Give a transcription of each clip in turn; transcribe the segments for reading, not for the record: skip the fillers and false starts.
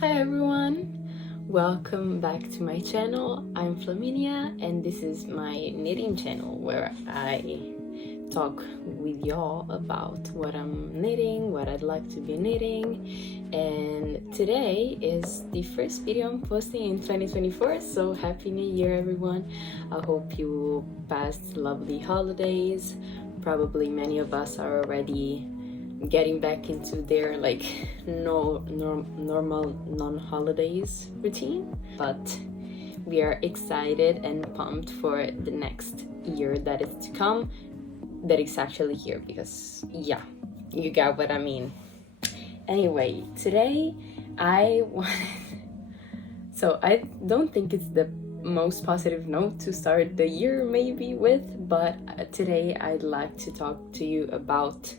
Hi everyone, welcome back to my channel. I'm Flaminia and this is my knitting channel where I talk with y'all about what I'm knitting, what I'd like to be knitting, and today is the first video I'm posting in 2024, so happy new year everyone. I hope you passed lovely holidays. Probably many of us are already getting back into their normal non-holidays routine, but we are excited and pumped for the next year that is to come, that is actually here, because yeah, you got what I mean. Anyway, today I don't think it's the most positive note to start the year maybe with, but today I'd like to talk to you about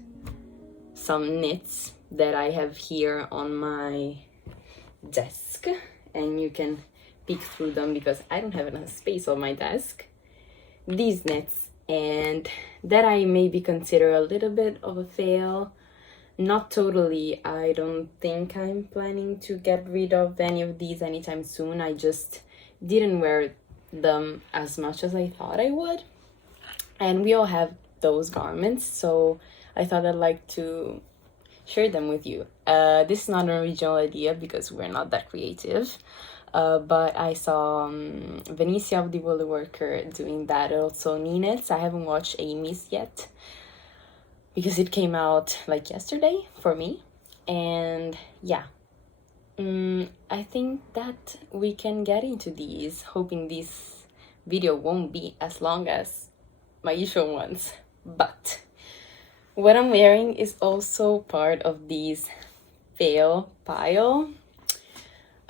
some knits that I have here on my desk, and you can peek through them because I don't have enough space on my desk. These knits, and that I maybe consider a little bit of a fail. Not totally. I don't think I'm planning to get rid of any of these anytime soon. I just didn't wear them as much as I thought I would, and we all have those garments, so I thought I'd like to share them with you. This is not an original idea because we're not that creative, but I saw Venicia of the Woolly Worker doing that, also knits. I haven't watched Amy's yet because it came out like yesterday for me, and yeah, I think that we can get into these, hoping this video won't be as long as my usual ones, but what I'm wearing is also part of this fail pile.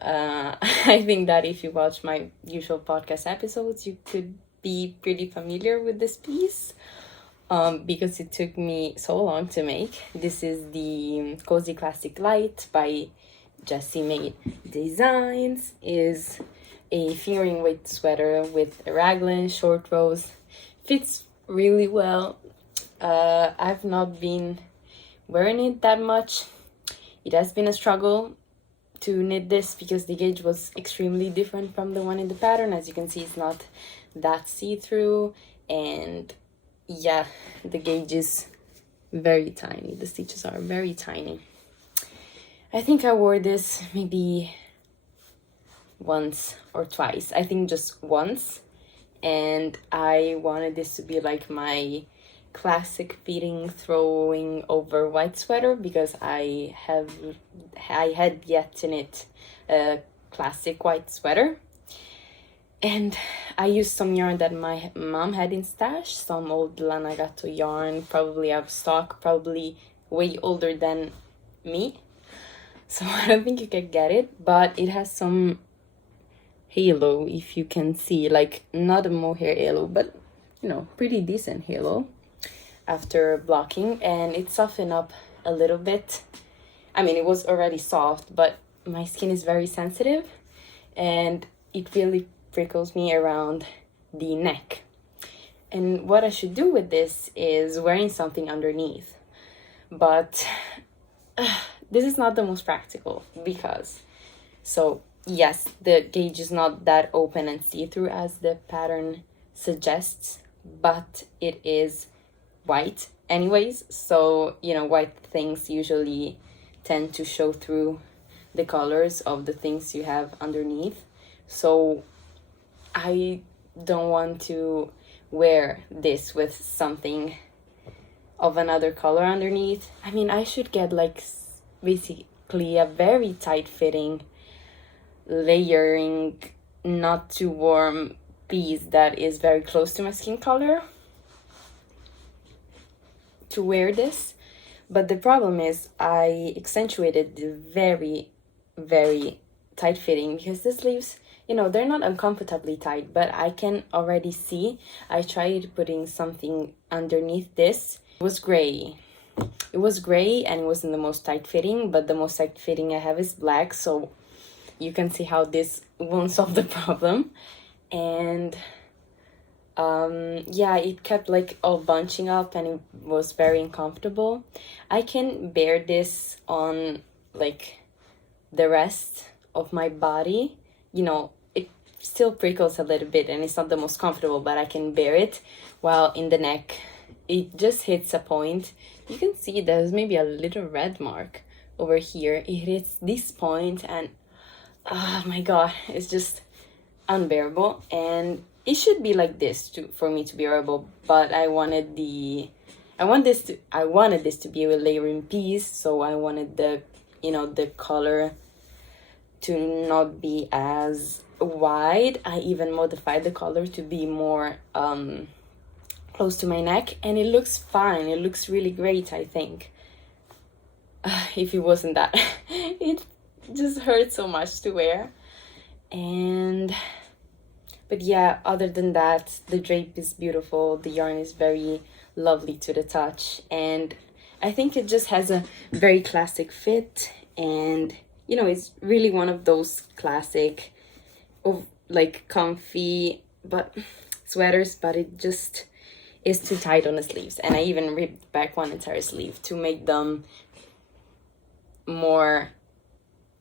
I think that if you watch my usual podcast episodes, you could be pretty familiar with this piece, because it took me so long to make. This is the Cozy Classic Light by Jessie Made Designs. Is a fingering weight sweater with a raglan, short rows. Fits really well. I've not been wearing it that much. It has been a struggle to knit this because the gauge was extremely different from the one in the pattern. As you can see, it's not that see-through, and yeah, the gauge is very tiny. The stitches are very tiny. I think I wore this maybe once or twice. I think just once, and I wanted this to be like my classic fitting throwing over white sweater because I had yet to knit a classic white sweater, and I used some yarn that my mom had in stash, some old Lanagato yarn, probably out of stock, probably way older than me, so I don't think you can get it, but it has some halo, if you can see, like not a mohair halo, but you know, pretty decent halo after blocking, and it softened up a little bit. I mean, it was already soft, but my skin is very sensitive and it really prickles me around the neck. And what I should do with this is wearing something underneath, but this is not the most practical because, so yes, the gauge is not that open and see-through as the pattern suggests, but it is white anyways, so you know, white things usually tend to show through the colors of the things you have underneath, so I don't want to wear this with something of another color underneath. I mean, I should get like basically a very tight fitting layering, not too warm piece that is very close to my skin color to wear this, but the problem is I accentuated the very, very tight fitting because the sleeves, you know, they're not uncomfortably tight, but I can already see. I tried putting something underneath this. It was gray and it wasn't the most tight fitting, but the most tight fitting I have is black, so you can see how this won't solve the problem. And yeah, it kept like all bunching up and it was very uncomfortable. I can bear this on like the rest of my body, you know, it still prickles a little bit and it's not the most comfortable, but I can bear it. While in the neck, it just hits a point. You can see there's maybe a little red mark over here. It hits this point and oh my god, it's just unbearable. And it should be like this for me to be bearable, but I wanted this to be a layering piece, so I wanted the color to not be as wide. I even modified the color to be more close to my neck, and it looks fine. It looks really great, I think. If it wasn't that, it just hurts so much to wear. But yeah, other than that, the drape is beautiful. The yarn is very lovely to the touch, and I think it just has a very classic fit, and you know, it's really one of those classic like comfy but sweaters, but it just is too tight on the sleeves. And I even ripped back one entire sleeve to make them more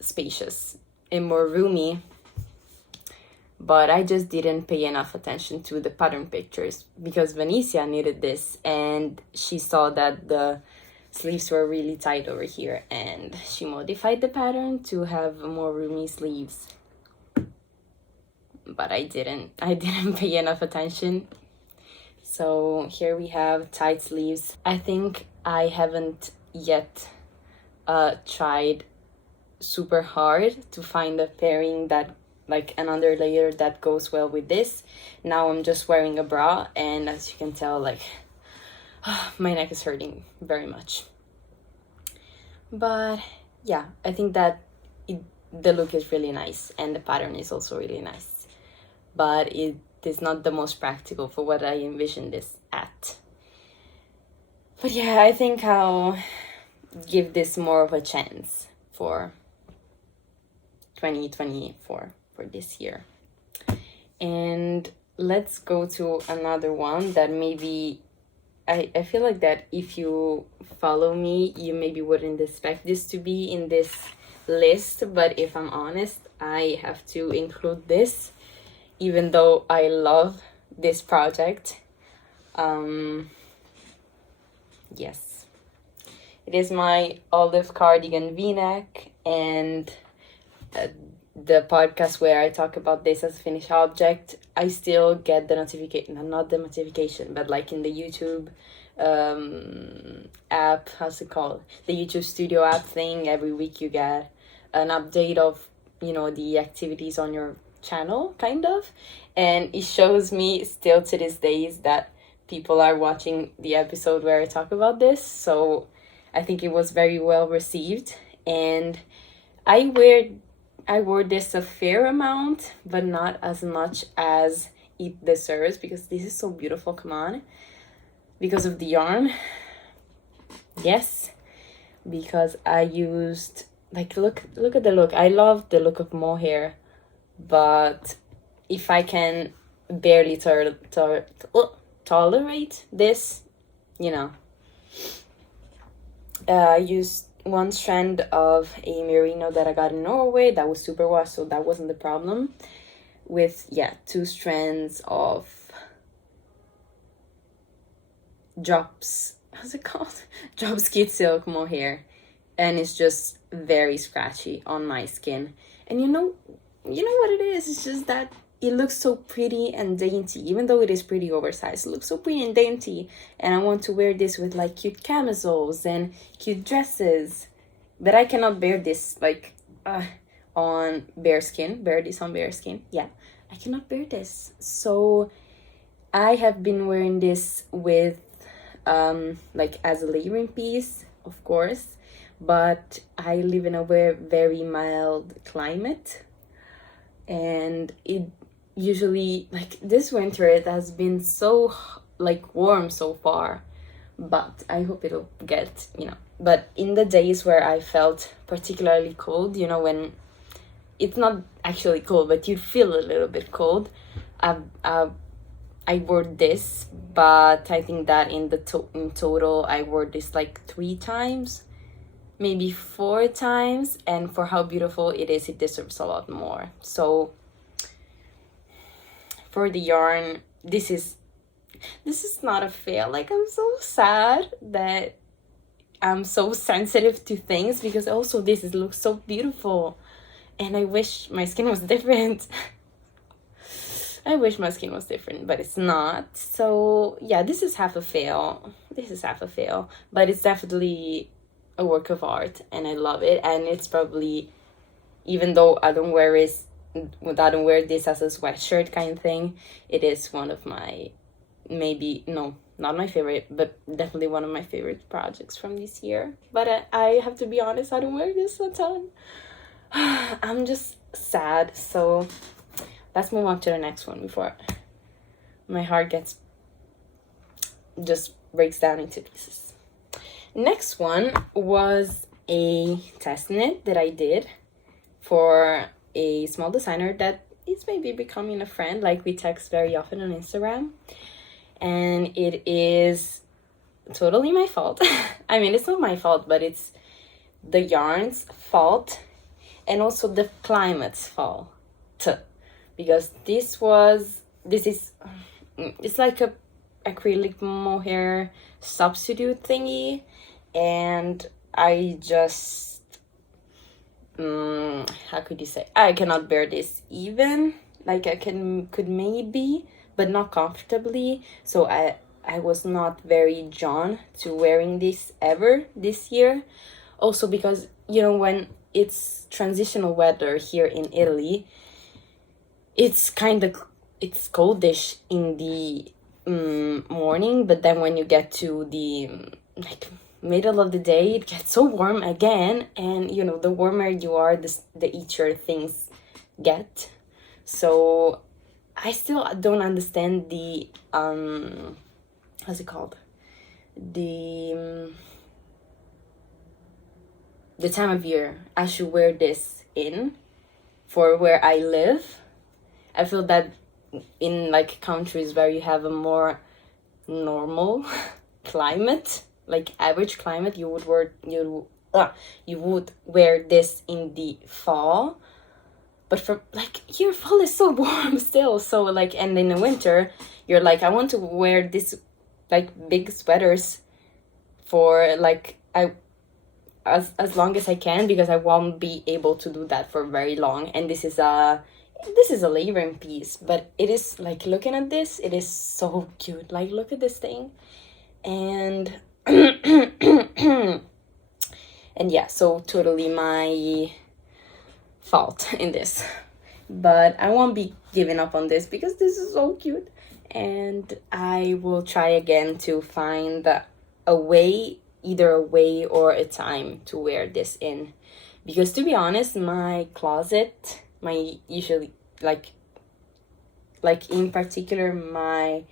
spacious and more roomy, but I just didn't pay enough attention to the pattern pictures because Vanicia needed this, and she saw that the sleeves were really tight over here, and she modified the pattern to have more roomy sleeves. But I didn't pay enough attention. So here we have tight sleeves. I think I haven't yet tried super hard to find a pairing that, like an under layer that goes well with this. Now I'm just wearing a bra, and as you can tell, like my neck is hurting very much. But yeah, I think that the look is really nice, and the pattern is also really nice, but it is not the most practical for what I envisioned this at. But yeah, I think I'll give this more of a chance for 2024, for this year. And let's go to another one that maybe I feel like that if you follow me, you maybe wouldn't expect this to be in this list, but if I'm honest, I have to include this, even though I love this project. Yes, it is my olive cardigan v-neck, and the podcast where I talk about this as a finished object, I still get the notification, not the notification, but like in the YouTube app, how's it called? The YouTube Studio app thing. Every week you get an update of, you know, the activities on your channel, kind of. And it shows me still to this day that people are watching the episode where I talk about this. So I think it was very well received. And I wore this a fair amount, but not as much as it deserves, because this is so beautiful. Come on. Because of the yarn. Yes. Because I used, like, look at the look. I love the look of mohair, but if I can barely tolerate this, you know. I used one strand of a merino that I got in Norway that was super washed, so that wasn't the problem. With, yeah, 2 strands of drops, how's it called? Drop skid silk mohair, and it's just very scratchy on my skin. And you know what it is? It's just that it looks so pretty and dainty, even though it is pretty oversized. It looks so pretty and dainty, and I want to wear this with like cute camisoles and cute dresses, but I cannot bear this like on bare skin. Yeah, I cannot bear this. So I have been wearing this with like as a layering piece, of course, but I live in a very mild climate, and it usually, like this winter, it has been so like warm so far, but I hope it'll get, you know. But in the days where I felt particularly cold, you know, when it's not actually cold but you feel a little bit cold, I wore this. But I think that in total I wore this like 3 times, maybe 4 times, and for how beautiful it is, it deserves a lot more. So for the yarn, this is not a fail. Like, I'm so sad that I'm so sensitive to things, because also this looks so beautiful, and I wish my skin was different. I wish my skin was different, but it's not. So yeah, this is half a fail. But it's definitely a work of art, and I love it. And it's probably, even though I don't wear this as a sweatshirt kind of thing, it is one of my, maybe, no, not my favorite, but definitely one of my favorite projects from this year. But I have to be honest, I don't wear this a ton. I'm just sad. So let's move on to the next one before my heart just breaks down into pieces. Next one was a test knit that I did for a small designer that is maybe becoming a friend. Like, we text very often on Instagram, and it is totally my fault. I mean, it's not my fault, but it's the yarn's fault, and also the climate's fault, because it's like a acrylic mohair substitute thingy, and I just how could you say, I cannot bear this. Even like I could maybe, but not comfortably. So I was not very drawn to wearing this ever this year. Also because, you know, when it's transitional weather here in Italy, it's coldish in the morning, but then when you get to the middle of the day, it gets so warm again, and you know, the warmer you are, the itchier things get. So I still don't understand the how's it called, the time of year I should wear this in for where I live. I feel that in like countries where you have a more normal climate, like average climate, you would wear this in the fall. But for like here, fall is so warm still. So like, and in the winter, you're like, I want to wear this like big sweaters for like as long as I can, because I won't be able to do that for very long. And this is a layering piece, but it is like, looking at this, it is so cute. Like, look at this thing. And and yeah, so totally my fault in this, but I won't be giving up on this because this is so cute, and I will try again to find a way, either a way or a time to wear this in, because to be honest, my closet, my usually like in particular my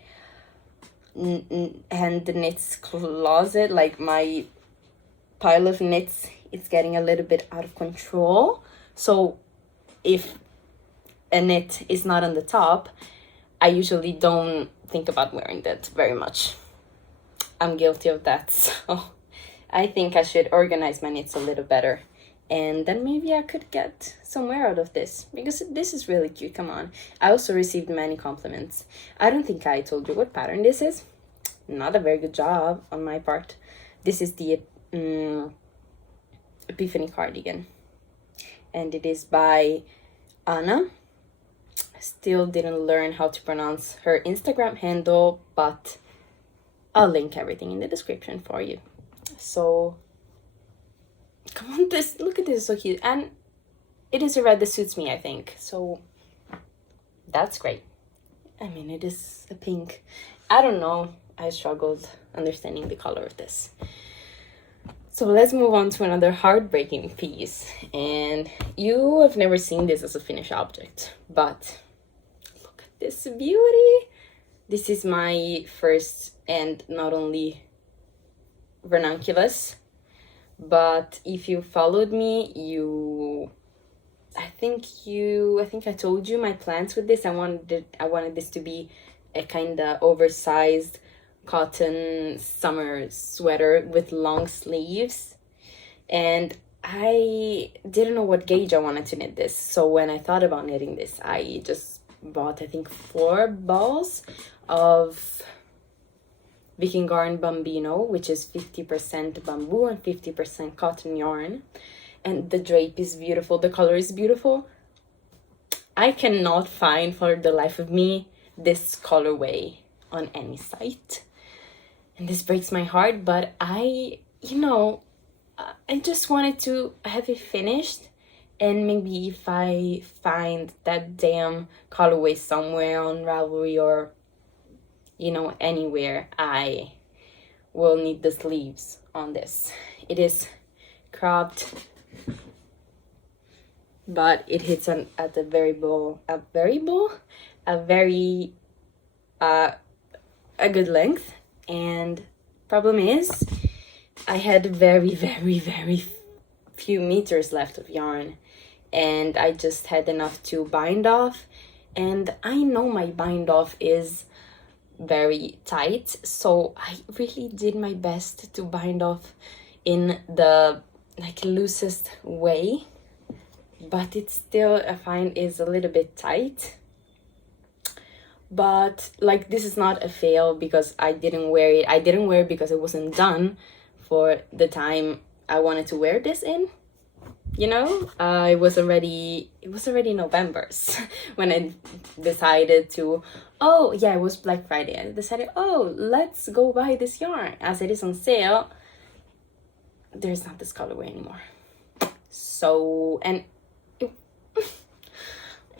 hand knits closet, like my pile of knits, it's getting a little bit out of control. So if a knit is not on the top, I usually don't think about wearing that very much. I'm guilty of that, so I think I should organize my knits a little better, and then maybe I could get somewhere out of this, because this is really cute. Come on. I also received many compliments. I don't think I told you what pattern this is. Not a very good job on my part. This is the Epiphany cardigan, and it is by Anna. Still didn't learn how to pronounce her Instagram handle, but I'll link everything in the description for you. So come on, look at this, so cute. And it is a red that suits me, I think, so that's great. I mean, it is a pink. I don't know, I struggled understanding the color of this. So let's move on to another heartbreaking piece. And you have never seen this as a finished object, but look at this beauty. This is my first and not only Vernaculus, but if you followed me, I think I told you my plans with this. I wanted this to be a kind of oversized cotton summer sweater with long sleeves, And I didn't know what gauge I wanted to knit this. So when I thought about knitting this, I just bought, I think, 4 balls of Viking yarn Bambino, which is 50% bamboo and 50% cotton yarn. And the drape is beautiful. The color is beautiful. I cannot find for the life of me this colorway on any site. And this breaks my heart, but I just wanted to have it finished, and maybe if I find that damn colorway somewhere on Ravelry or, anywhere, I will need the sleeves on this. It is cropped, but it hits at a good length. And problem is, I had very, very, very few meters left of yarn, and I just had enough to bind off. And I know my bind off is very tight, so I really did my best to bind off in the loosest way, but it's still, I find, is a little bit tight. But this is not a fail because I didn't wear it. I didn't wear it because it wasn't done for the time I wanted to wear this in. It was already November when I decided to, it was Black Friday. I decided, let's go buy this yarn. As it is on sale, there's not this colorway anymore. So, and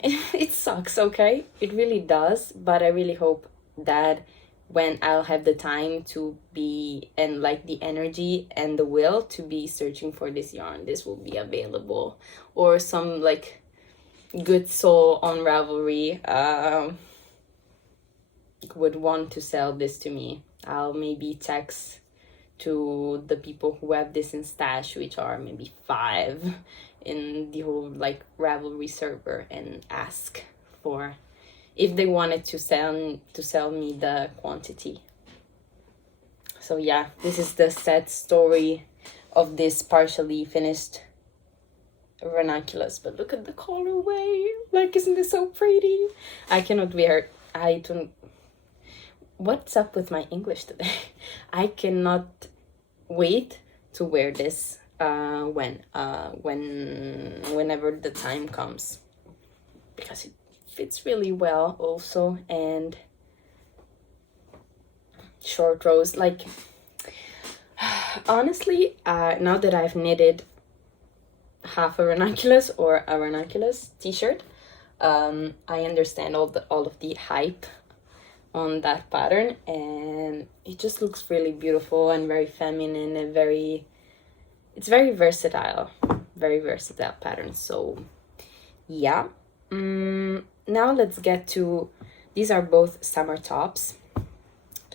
it sucks, okay? It really does, but I really hope that when I'll have the time to be, and the energy and the will to be searching for this yarn, this will be available. Or some good soul on Ravelry would want to sell this to me. I'll maybe text to the people who have this in stash, which are maybe 5 in the whole Ravelry server, and ask for if they wanted to sell me the quantity. So yeah, this is the sad story of this partially finished Vernaculus. But look at the colorway, isn't this so pretty? I cannot wear, what's up with my English today? I cannot wait to wear this whenever the time comes, because it fits really well also. And short rows, honestly, now that I've knitted half a Vernaculus or a Vernaculus t-shirt, I understand all of the hype on that pattern, and it just looks really beautiful and very feminine and it's very versatile pattern. So yeah, now let's get to, these are both summer tops.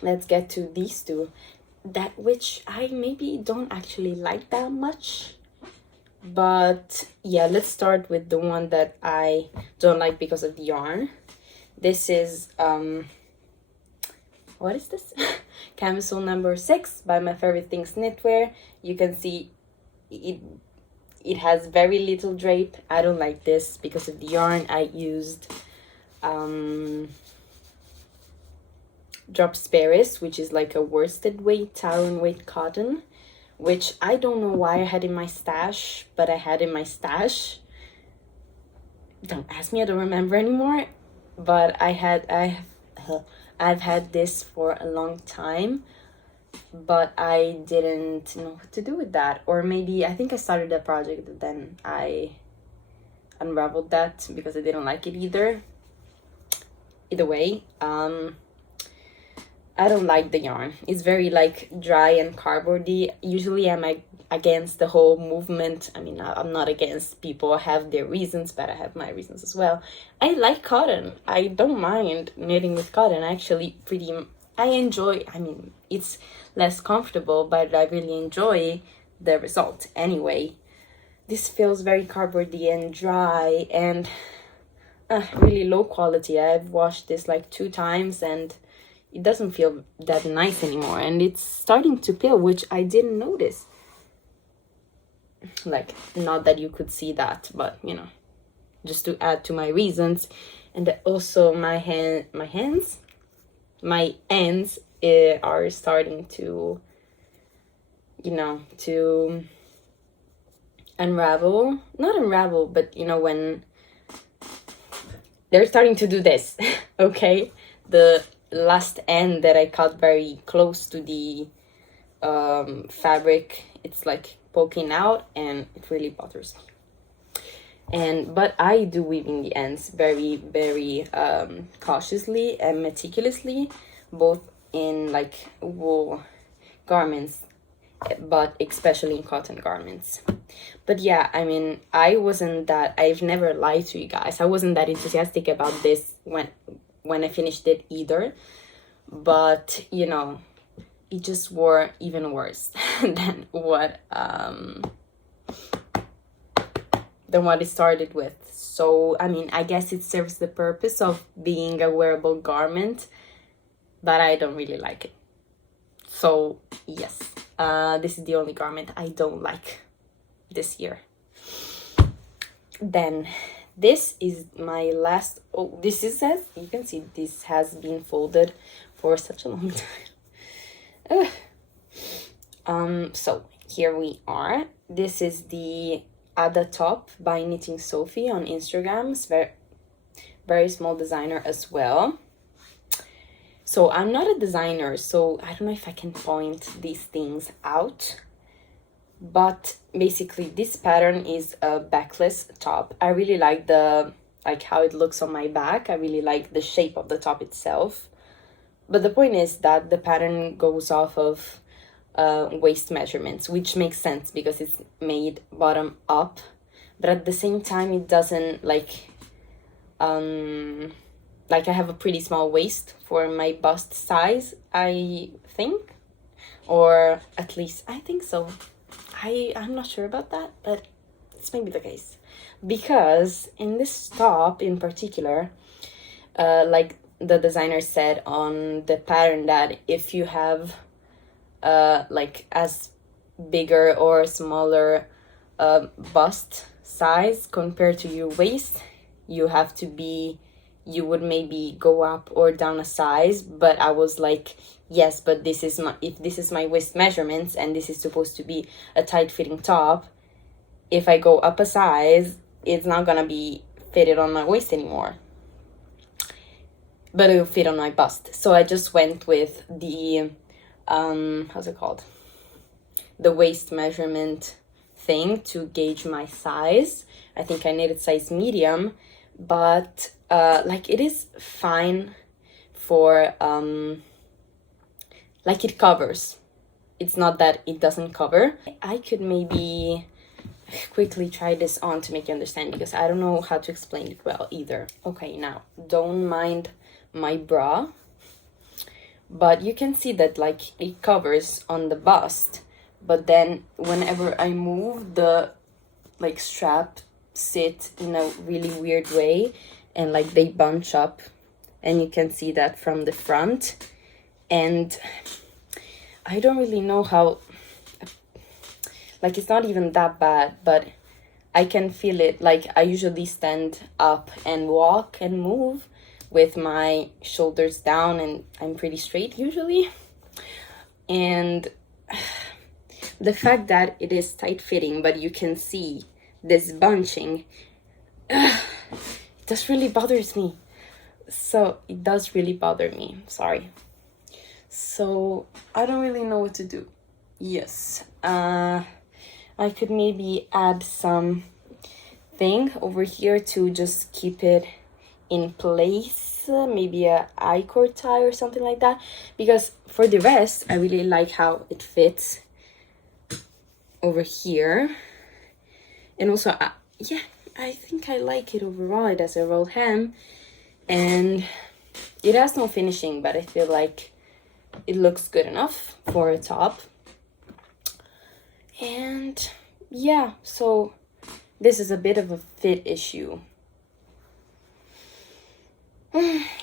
Let's get to these two, which I maybe don't actually like that much. But yeah, let's start with the one that I don't like because of the yarn. This is what is this? Camisole number 6 by My Favorite Things Knitwear. You can see it has very little drape. I don't like this because of the yarn. I used Drops Paris, which is a worsted weight, Taran weight cotton, which I don't know why I had in my stash, but I had in my stash. Don't ask me, I don't remember anymore. But I've had this for a long time, but I didn't know what to do with that. Or maybe I think I started a project and then I unraveled that because I didn't like it either. Either way, I don't like the yarn. It's very dry and cardboardy. Usually I'm against the whole movement. I mean, I'm not against, people have their reasons, but I have my reasons as well. I like cotton. I don't mind knitting with cotton. I enjoy, it's less comfortable, but I really enjoy the result. Anyway, this feels very cardboardy and dry and really low quality. I've washed this 2 times and it doesn't feel that nice anymore, and it's starting to peel, which I didn't notice. like, not that you could see that, but you know, just to add to my reasons. And also my ends are starting to, you know, to unravel, not unravel, but you know, when they're starting to do this. Okay, the last end that I cut very close to the fabric, it's like poking out, and it really bothers me. But I do weaving the ends very, very cautiously and meticulously, both in like wool garments, but especially in cotton garments. But yeah, I mean, I've never lied to you guys. I wasn't that enthusiastic about this when I finished it either. But, you know, it just wore even worse than what it started with. So, I mean, I guess it serves the purpose of being a wearable garment, but I don't really like it. So, yes, this is the only garment I don't like this year. Then, this is my last... Oh, this is, as you can see, this has been folded for such a long time. So, here we are. This is the Ada top by Knitting Sophie on Instagram. It's very, very small designer as well. So I'm not a designer, so I don't know if I can point these things out. But basically this pattern is a backless top. I really like how it looks on my back. I really like the shape of the top itself. But the point is that the pattern goes off of waist measurements, which makes sense because it's made bottom up, but at the same time it doesn't like I have a pretty small waist for my bust size, I think, or at least I think so. I'm not sure about that, but it's maybe the case, because in this top in particular, like the designer said on the pattern, that if you have like as bigger or smaller bust size compared to your waist, you would maybe go up or down a size. But I was like, yes, but if this is my waist measurements and this is supposed to be a tight fitting top, if I go up a size, it's not gonna be fitted on my waist anymore, but it will fit on my bust. So I just went with the how's it called, the waist measurement thing to gauge my size. I think I needed size medium, but like it is fine for like it covers. It's not that it doesn't cover. I could maybe quickly try this on to make you understand, because I don't know how to explain it well either. Okay, now don't mind my bra, but you can see that like it covers on the bust, but then whenever I move, the like strap sit in a really weird way, and like they bunch up, and you can see that from the front. And I don't really know how, like it's not even that bad, but I can feel it. Like I usually stand up and walk and move with my shoulders down, and I'm pretty straight usually. And the fact that it is tight fitting, but you can see this bunching, it just really bothers me. So it does really bother me, sorry. So I don't really know what to do. Yes, I could maybe add some thing over here to just keep it in place, maybe a I-cord tie or something like that, because for the rest I really like how it fits over here. And also yeah, I think I like it overall. It has a rolled hem and it has no finishing, but I feel like it looks good enough for a top. And yeah, so this is a bit of a fit issue,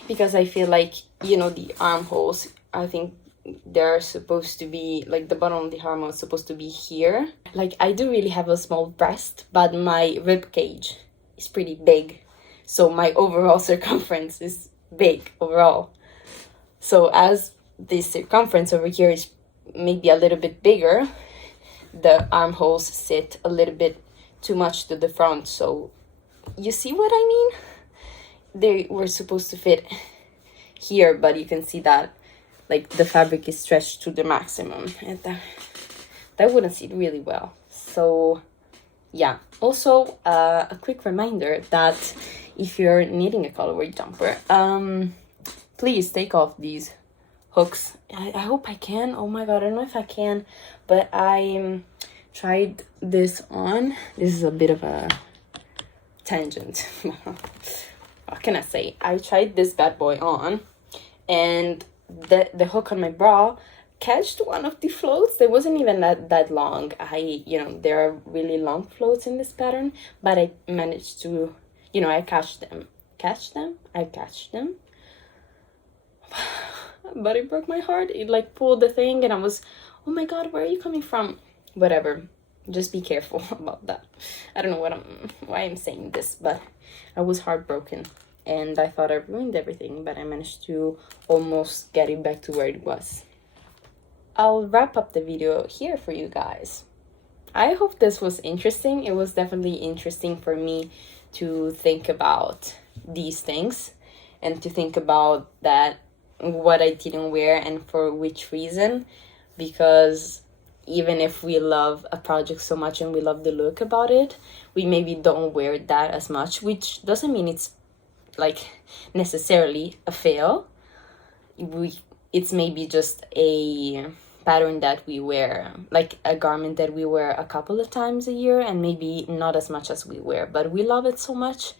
because I feel like, you know, the armholes, I think they're supposed to be like the bottom of the arm is supposed to be here. Like I do really have a small breast, but my rib cage is pretty big, so my overall circumference is big overall. So as the circumference over here is maybe a little bit bigger, the armholes sit a little bit too much to the front. So you see what I mean? They were supposed to fit here, but you can see that like the fabric is stretched to the maximum, and that wouldn't sit really well. So yeah, also a quick reminder that if you're knitting a colorway jumper, please take off these hooks. I hope I can. Oh my god, I don't know if I can, but I tried this on. This is a bit of a tangent. What can I say? I tried this bad boy on, and the hook on my bra catched one of the floats. They wasn't even that long. There are really long floats in this pattern, but I managed to, I catch them. I catch them. But it broke my heart. It like pulled the thing, and I was, oh my god, where are you coming from? Whatever. Just be careful about that. I don't know why I'm saying this, but I was heartbroken. And I thought I ruined everything, but I managed to almost get it back to where it was. I'll wrap up the video here for you guys. I hope this was interesting. It was definitely interesting for me to think about these things and to think about that, what I didn't wear and for which reason. Because even if we love a project so much and we love the look about it, we maybe don't wear that as much, which doesn't mean it's like necessarily a fail. It's maybe just a pattern that we wear, like a garment that we wear a couple of times a year, and maybe not as much as we wear, but we love it so much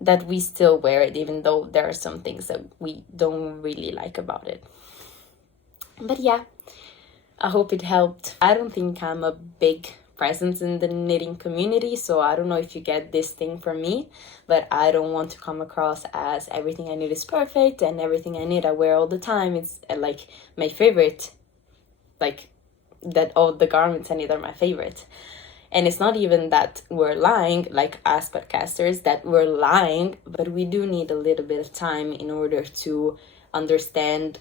that we still wear it, even though there are some things that we don't really like about it. But yeah, I hope it helped. I don't think I'm a big presence in the knitting community, so I don't know if you get this thing from me, but I don't want to come across as everything I knit is perfect and everything I knit I wear all the time. It's like my favorite, like that all the garments I knit are my favorite. And it's not even that we're lying, like as podcasters, that we're lying, but we do need a little bit of time in order to understand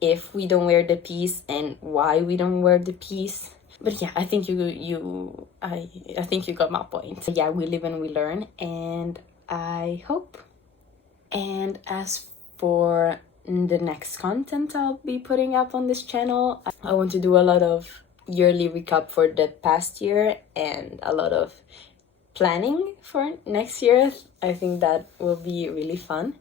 if we don't wear the piece and why we don't wear the piece. But yeah, I think I think you got my point. Yeah, we live and we learn, and I hope. And as for the next content I'll be putting up on this channel, I want to do a lot of yearly recap for the past year and a lot of planning for next year. I think that will be really fun.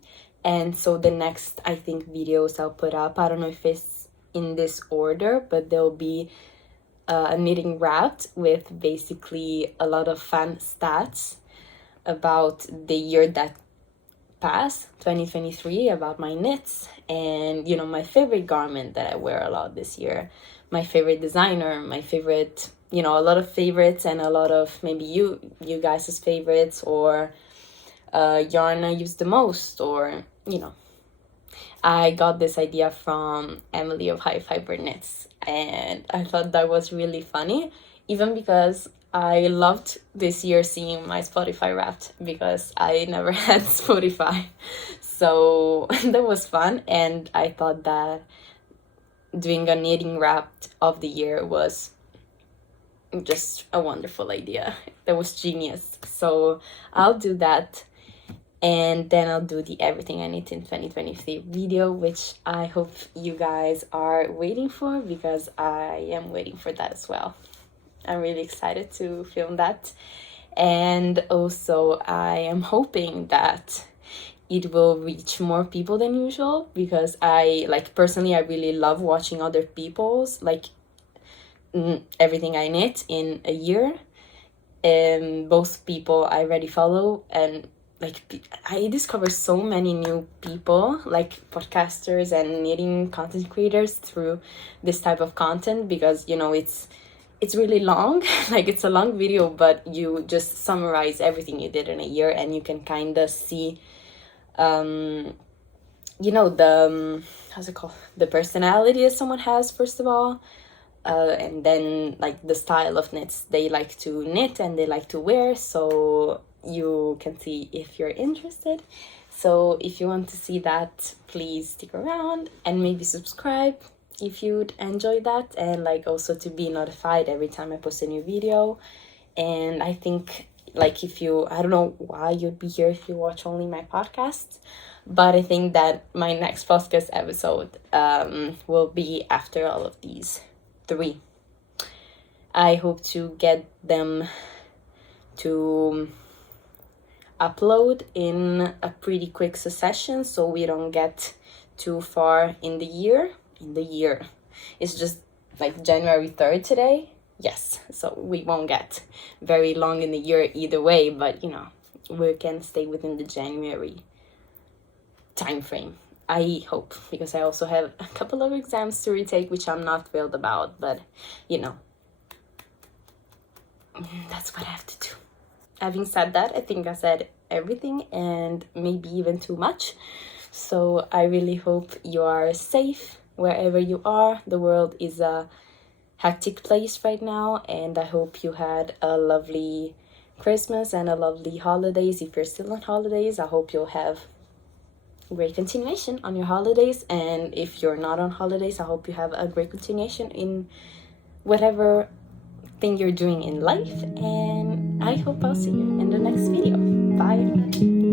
And so the next, I think, videos I'll put up, I don't know if it's in this order, but there'll be a knitting wrapped with basically a lot of fun stats about the year that passed, 2023, about my knits, and my favorite garment that I wear a lot this year, my favorite designer, my favorite, a lot of favorites, and a lot of maybe you guys' favorites, or yarn I use the most, or I got this idea from Emily of High Fiber Knits, and I thought that was really funny, even because I loved this year seeing my Spotify Wrapped, because I never had Spotify. So that was fun, and I thought that doing a knitting Wrapped of the year was just a wonderful idea. That was genius. So I'll do that. And then I'll do the Everything I Knit in 2023 video, which I hope you guys are waiting for, because I am waiting for that as well. I'm really excited to film that. And also I am hoping that it will reach more people than usual, because I personally I really love watching other people's Everything I Knit in a year. And both people I already follow, and I discovered so many new people, like podcasters and knitting content creators, through this type of content, because it's really long. It's a long video, but you just summarize everything you did in a year, and you can kind of see the how's it called, the personality that someone has, first of all, and then like the style of knits they like to knit and they like to wear, so you can see if you're interested. So if you want to see that, please stick around and maybe subscribe if you'd enjoy that, and like also to be notified every time I post a new video. And I think like if you, I don't know why you'd be here if you watch only my podcast, but I think that my next podcast episode will be after all of these 3. I hope to get them to upload in a pretty quick succession, so we don't get too far in the year. It's just like January 3rd today. Yes, so we won't get very long in the year either way, but you know, we can stay within the January time frame, I hope, because I also have a couple of exams to retake, which I'm not thrilled about, but you know, that's what I have to do. Having said that, I think I said everything and maybe even too much. So I really hope you are safe wherever you are. The world is a hectic place right now, and I hope you had a lovely Christmas and a lovely holidays. If you're still on holidays, I hope you'll have great continuation on your holidays, and if you're not on holidays, I hope you have a great continuation in whatever thing you're doing in life, and I hope I'll see you in the next video. Bye.